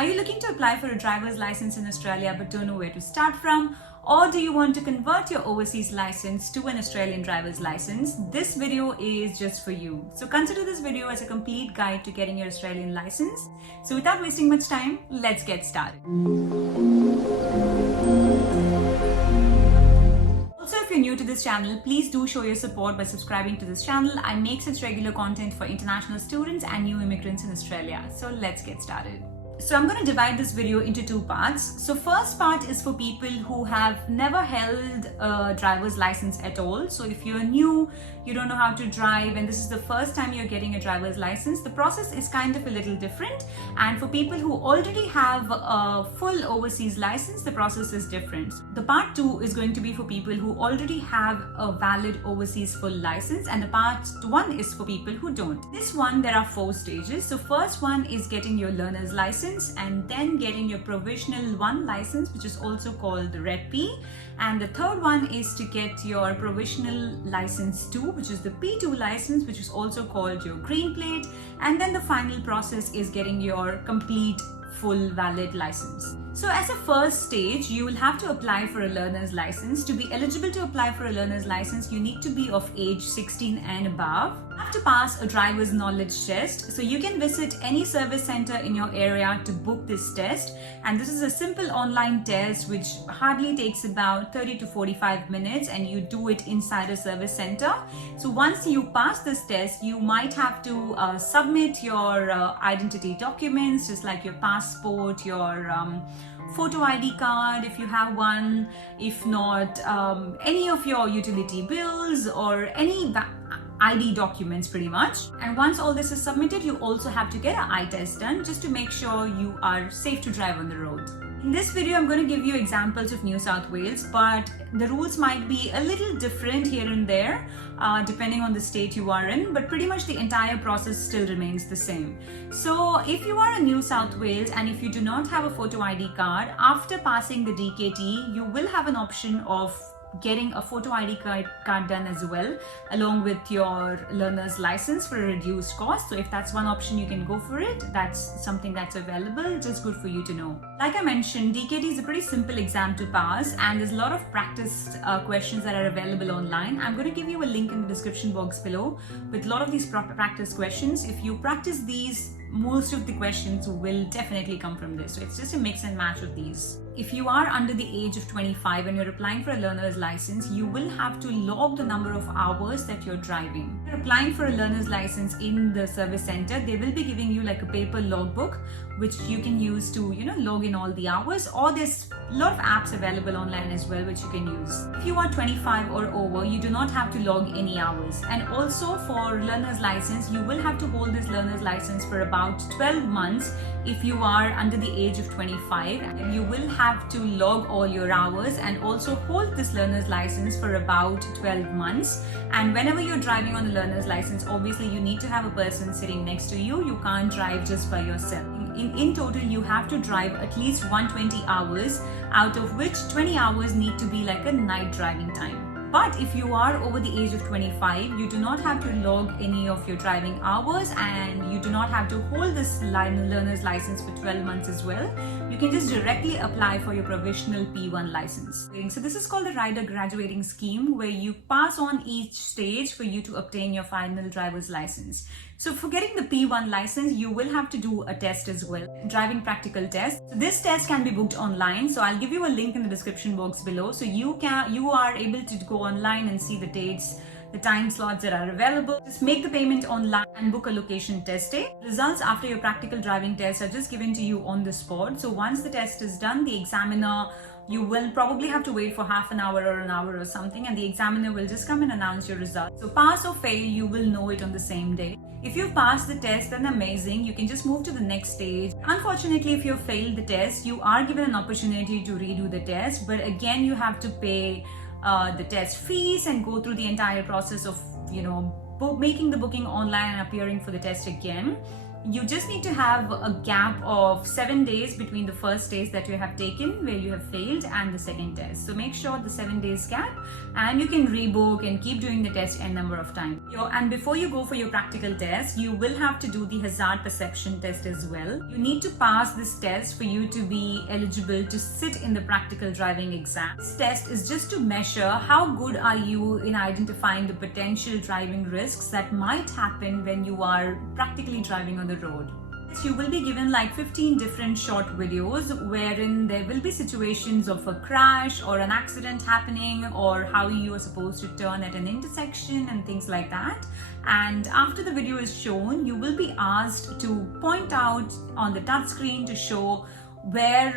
Are you looking to apply for a driver's license in Australia but don't know where to start from? Or do you want to convert your overseas license to an Australian driver's license? This video is just for you. So consider this video as a complete guide to getting your Australian license. So without wasting much time, let's get started. Also, if you're new to this channel, please do show your support by subscribing to this channel. I make such regular content for international students and new immigrants in Australia. So let's get started. So I'm going to divide this video into two parts. So first part is for people who have never held a driver's license at all. So if you're new, you don't know how to drive, and this is the first time you're getting a driver's license, the process is kind of a little different. And for people who already have a full overseas license, the process is different. The part two is going to be for people who already have a valid overseas full license, and the part one is for people who don't. This one, there are 4 stages. So first one is getting your learner's license, and then getting your provisional 1 license, which is also called the Red P, and the third one is to get your provisional license 2, which is the P2 license, which is also called your green plate, and then the final process is getting your complete full valid license. So as a first stage, you will have to apply for a learner's license. To be eligible to apply for a learner's license, you need to be of age 16 and above. You have to pass a driver's knowledge test. So you can visit any service center in your area to book this test. And this is a simple online test which hardly takes about 30 to 45 minutes, and you do it inside a service center. So once you pass this test, you might have to submit your identity documents, just like your passport, your photo ID card if you have one, if not any of your utility bills or any ID documents pretty much. And once all this is submitted, you also have to get an eye test done just to make sure you are safe to drive on the road. In this video, I'm going to give you examples of New South Wales, but the rules might be a little different here and there depending on the state you are in, but pretty much the entire process still remains the same. So if you are in New South Wales and if you do not have a photo ID card, after passing the DKT, you will have an option of getting a photo ID card done as well, along with your learner's license for a reduced cost. So if that's one option, you can go for it. That's something that's available, just good for you to know. Like I mentioned, DKT is a pretty simple exam to pass, and there's a lot of practice questions that are available online. I'm going to give you a link in the description box below with a lot of these practice questions. If you practice these, most of the questions will definitely come from this. So it's just a mix and match of these. If you are under the age of 25 and you're applying for a learner's license, you will have to log the number of hours that you're driving. If you're applying for a learner's license in the service center, they will be giving you like a paper logbook, which you can use to, log in all the hours, or there's a lot of apps available online as well, which you can use. If you are 25 or over, you do not have to log any hours. And also for learner's license, you will have to hold this learner's license for about 12 months if you are under the age of 25, and you will have to log all your hours and also hold this learner's license for about 12 months. And whenever you're driving on the learner's license, obviously you need to have a person sitting next to you. You can't drive just by yourself. In total, you have to drive at least 120 hours, out of which 20 hours need to be like a night driving time. But if you are over the age of 25, you do not have to log any of your driving hours, and you do not have to hold this learner's license for 12 months as well. You can just directly apply for your provisional P1 license. So this is called the rider graduating scheme, where you pass on each stage for you to obtain your final driver's license. So for getting the P1 license, you will have to do a test as well, driving practical test. So this test can be booked online. So I'll give you a link in the description box below. So you are able to go online and see the dates, the time slots that are available. Just make the payment online and book a location test day. Results after your practical driving test are just given to you on the spot. So once the test is done, the examiner, you will probably have to wait for half an hour or an hour or something, and the examiner will just come and announce your results. So pass or fail, you will know it on the same day. If you've passed the test, then amazing. You can just move to the next stage. Unfortunately, if you've failed the test, you are given an opportunity to redo the test, but again, you have to pay the test fees and go through the entire process of, making the booking online and appearing for the test again. You just need to have a gap of 7 days between the first test that you have taken where you have failed and the second test. So make sure the 7 days gap, and you can rebook and keep doing the test n number of times. And before you go for your practical test, you will have to do the hazard perception test as well. You need to pass this test for you to be eligible to sit in the practical driving exam. This test is just to measure how good are you in identifying the potential driving risks that might happen when you are practically driving on the road. You will be given like 15 different short videos wherein there will be situations of a crash or an accident happening, or how you are supposed to turn at an intersection and things like that. And after the video is shown, you will be asked to point out on the touch screen to show where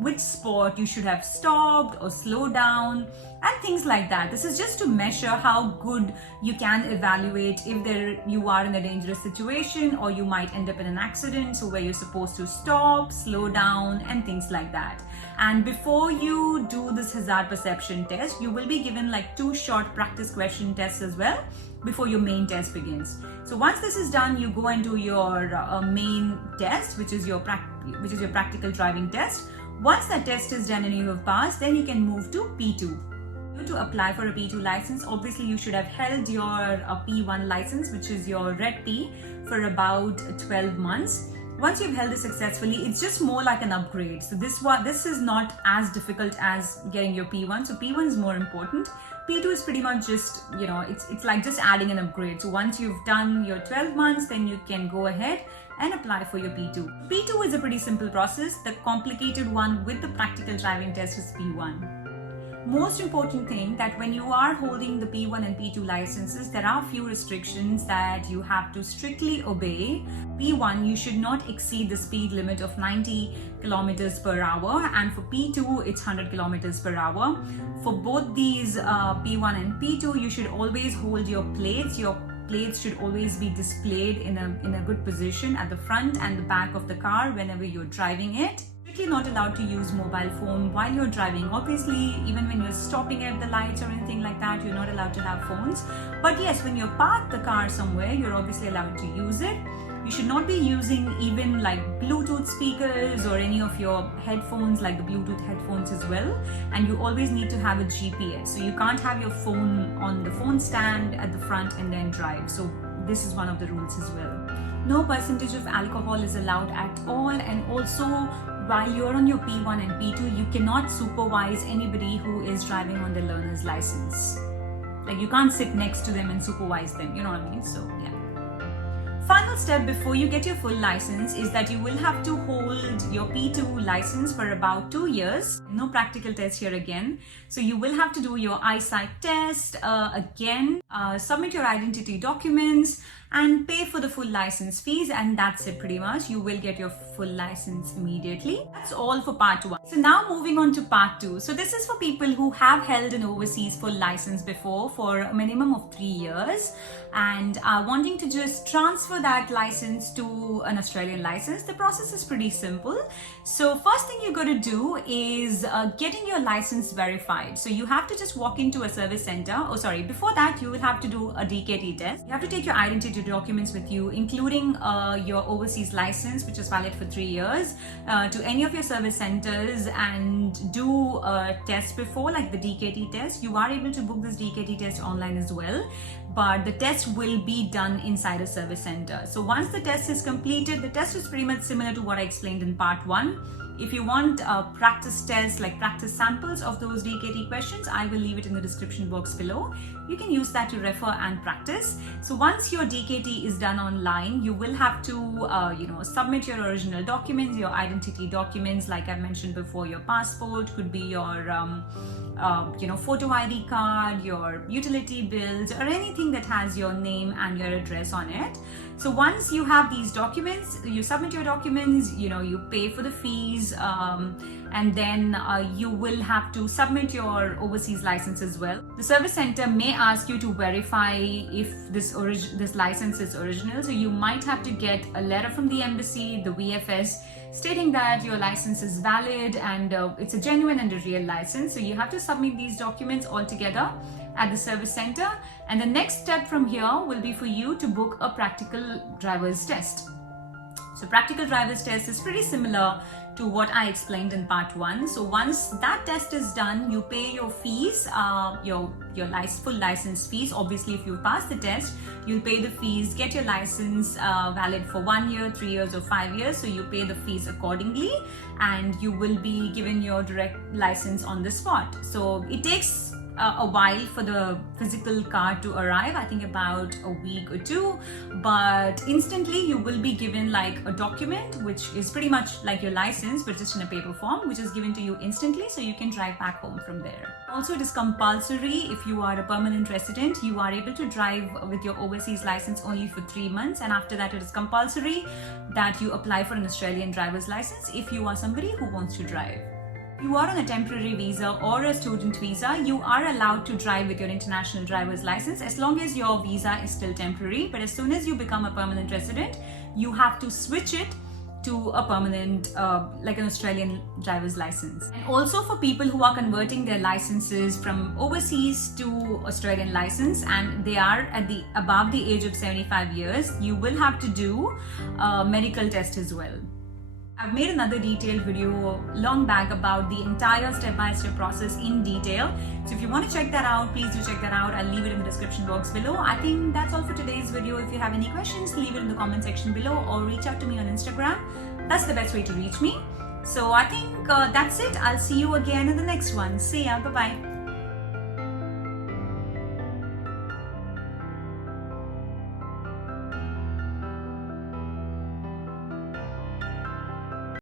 which spot you should have stopped or slowed down and things like that. This is just to measure how good you can evaluate if you are in a dangerous situation, or you might end up in an accident, so where you're supposed to stop, slow down and things like that. And before you do this hazard perception test, you will be given like 2 short practice question tests as well before your main test begins. So once this is done, you go and do your main test, which is your practical driving test. Once that test is done and you have passed, then you can move to P2. To apply for a P2 license, obviously you should have held your P1 license, which is your red P, for about 12 months. Once you've held it successfully, it's just more like an upgrade. So this is not as difficult as getting your P1. So P1 is more important. P2 is pretty much just, it's like just adding an upgrade. So once you've done your 12 months, then you can go ahead and apply for your P2. P2 is a pretty simple process. The complicated one with the practical driving test is P1. Most important thing that when you are holding the P1 and P2 licenses, there are few restrictions that you have to strictly obey. P1, you should not exceed the speed limit of 90 kilometers per hour, and for P2 it's 100 kilometers per hour. For both these P1 and P2, you should always hold your plates. Your plates should always be displayed in a good position at the front and the back of the car whenever you're driving it. You're not allowed to use mobile phone while you're driving. Obviously, even when you're stopping at the lights or anything like that, you're not allowed to have phones. But yes, when you park the car somewhere, you're obviously allowed to use it. You should not be using even like Bluetooth speakers or any of your headphones, like the Bluetooth headphones as well. And you always need to have a GPS. So you can't have your phone on the phone stand at the front and then drive. So this is one of the rules as well. No percentage of alcohol is allowed at all, and also while you're on your P1 and P2, you cannot supervise anybody who is driving on the learner's license. Like you can't sit next to them and supervise them, you know what I mean? So yeah. Final step before you get your full license is that you will have to hold your P2 license for about 2 years. No practical test here again. So you will have to do your eyesight test again, submit your identity documents and pay for the full license fees, and that's it pretty much. You will get your full license immediately. That's all for part 1. So now moving on to part 2. So this is for people who have held an overseas full license before for a minimum of 3 years and are wanting to just transfer that license to an Australian license. The process is pretty simple. So first thing you're going to do is getting your license verified. So you have to just walk into a service center. Before that you will have to do a DKT test. You have to take your identity documents with you, including your overseas license, which is valid for 3 years, to any of your service centers and do a test before, like the DKT test. You are able to book this DKT test online as well, but the test will be done inside a service center. So once the test is completed, the test is pretty much similar to what I explained in part 1. If you want practice tests, like practice samples of those DKT questions, I will leave it in the description box below. You can use that to refer and practice. So once your DKT is done online, you will have to submit your original documents, your identity documents, like I mentioned before. Your passport could be your photo ID card, your utility bills, or anything that has your name and your address on it. So once you have these documents, you submit your documents, you pay for the fees, and then you will have to submit your overseas license as well. The service center may ask you to verify if this license is original. So you might have to get a letter from the embassy, the VFS, stating that your license is valid and it's a genuine and a real license. So you have to submit these documents all together at the service center, and the next step from here will be for you to book a practical driver's test. So practical driver's test is pretty similar to what I explained in part 1. So once that test is done, you pay your fees, your full license fees. Obviously, if you pass the test, you'll pay the fees, get your license valid for 1 year, 3 years or 5 years. So you pay the fees accordingly, and you will be given your direct license on the spot. So it takes a while for the physical card to arrive, I think about a week or 2, but instantly you will be given like a document which is pretty much like your license but just in a paper form, which is given to you instantly, so you can drive back home from there. Also, it is compulsory. If you are a permanent resident, you are able to drive with your overseas license only for 3 months, and after that it is compulsory that you apply for an Australian driver's license if you are somebody who wants to drive. If you are on a temporary visa or a student visa, you are allowed to drive with your international driver's license as long as your visa is still temporary. But as soon as you become a permanent resident, you have to switch it to a permanent, like an Australian driver's license. And also for people who are converting their licenses from overseas to Australian license and they are above the age of 75 years, you will have to do a medical test as well. I've made another detailed video long back about the entire step-by-step process in detail. So if you want to check that out, please do check that out. I'll leave it in the description box below. I think that's all for today's video. If you have any questions, leave it in the comment section below or reach out to me on Instagram. That's the best way to reach me. So I think that's it. I'll see you again in the next one. See ya. Bye-bye.